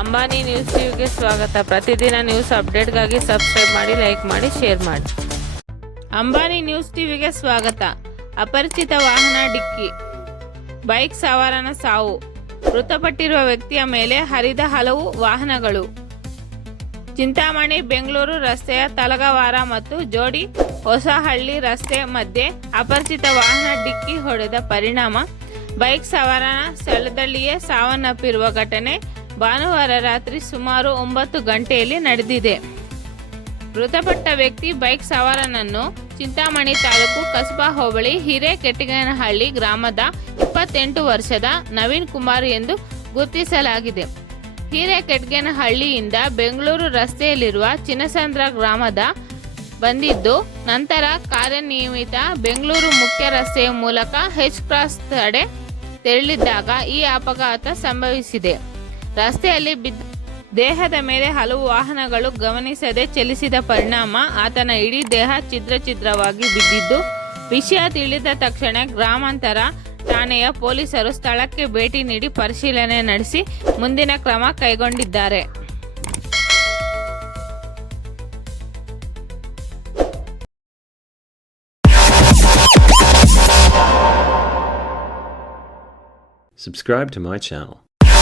Ambani news ಟಿವಿಗೆ ಸ್ವಾಗತ. ಪ್ರತಿದಿನ ನ್ಯೂಸ್ ಅಪ್ಡೇಟ್ಗಾಗಿ ಸಬ್ಸ್ಕ್ರೈಬ್ ಮಾಡಿ, ಲೈಕ್ ಮಾಡಿ, ಶೇರ್ ಮಾಡಿ. ಅಂಬಾನಿ ನ್ಯೂಸ್ ಟಿವಿಗೆ ಸ್ವಾಗತ. ಅಪರಿಚಿತ ವಾಹನ ಡಿಕ್ಕಿ, ಬೈಕ್ ಸವಾರನ ಸಾವು. ಮೃತಪಟ್ಟಿರುವ ವ್ಯಕ್ತಿಯ ಮೇಲೆ ಹರಿದ ಹಲವು ವಾಹನಗಳು. ಚಿಂತಾಮಣಿ, ಬೆಂಗಳೂರು ರಸ್ತೆಯ ತಲಗವಾರ ಮತ್ತು ಜೋಡಿ ಹೊಸಹಳ್ಳಿ ರಸ್ತೆ ಮಧ್ಯೆ ಅಪರಿಚಿತ ವಾಹನ ಡಿಕ್ಕಿ ಹೊಡೆದ ಪರಿಣಾಮ. ಬೈಕ್ ಸವಾರನ ಸ್ಥಳದಲ್ಲಿಯೇ ಸಾವನ್ನಪ್ಪಿರುವ ಘಟನೆ ಭಾನುವಾರ ರಾತ್ರಿ ಸುಮಾರು ಒಂಬತ್ತು ಗಂಟೆಯಲ್ಲಿ ನಡೆದಿದೆ. ಮೃತಪಟ್ಟ ವ್ಯಕ್ತಿ ಬೈಕ್ ಸವಾರನನ್ನು ಚಿಂತಾಮಣಿ ತಾಲೂಕು ಕಸ್ಬಾ ಹೋಬಳಿ ಹಿರೇಕೆಟ್ಟಿಗನಹಳ್ಳಿ ಗ್ರಾಮದ ಇಪ್ಪತ್ತೆಂಟು ವರ್ಷದ ನವೀನ್ ಕುಮಾರ್ ಎಂದು ಗುರುತಿಸಲಾಗಿದೆ. ಹಿರೇಕೆಟ್ಗೇನಹಳ್ಳಿಯಿಂದ ಬೆಂಗಳೂರು ರಸ್ತೆಯಲ್ಲಿರುವ ಚಿನ್ನಸಂದ್ರ ಗ್ರಾಮದ ಬಂದಿದ್ದು, ನಂತರ ಕಾರ್ಯನಿಯಮಿತ ಬೆಂಗಳೂರು ಮುಖ್ಯ ರಸ್ತೆಯ ಮೂಲಕ ಹೆಚ್ ಕ್ರಾಸ್ ತಡೆ ತೆರಳಿದ್ದಾಗ ಈ ಅಪಘಾತ ಸಂಭವಿಸಿದೆ. ರಸ್ತೆಯಲ್ಲಿ ಬಿದ್ದ ದೇಹದ ಮೇಲೆ ಹಲವು ವಾಹನಗಳು ಗಮನಿಸದೆ ಚಲಿಸಿದ ಪರಿಣಾಮ ಆತನ ಇಡೀ ದೇಹ ಛಿದ್ರ ಛಿದ್ರವಾಗಿ ಬಿದ್ದಿದ್ದು, ವಿಷಯ ತಿಳಿದ ತಕ್ಷಣ ಗ್ರಾಮಾಂತರ ಠಾಣೆಯ ಪೊಲೀಸರು ಸ್ಥಳಕ್ಕೆ ಭೇಟಿ ನೀಡಿ ಪರಿಶೀಲನೆ ನಡೆಸಿ ಮುಂದಿನ ಕ್ರಮ ಕೈಗೊಂಡಿದ್ದಾರೆ Subscribe to my channel.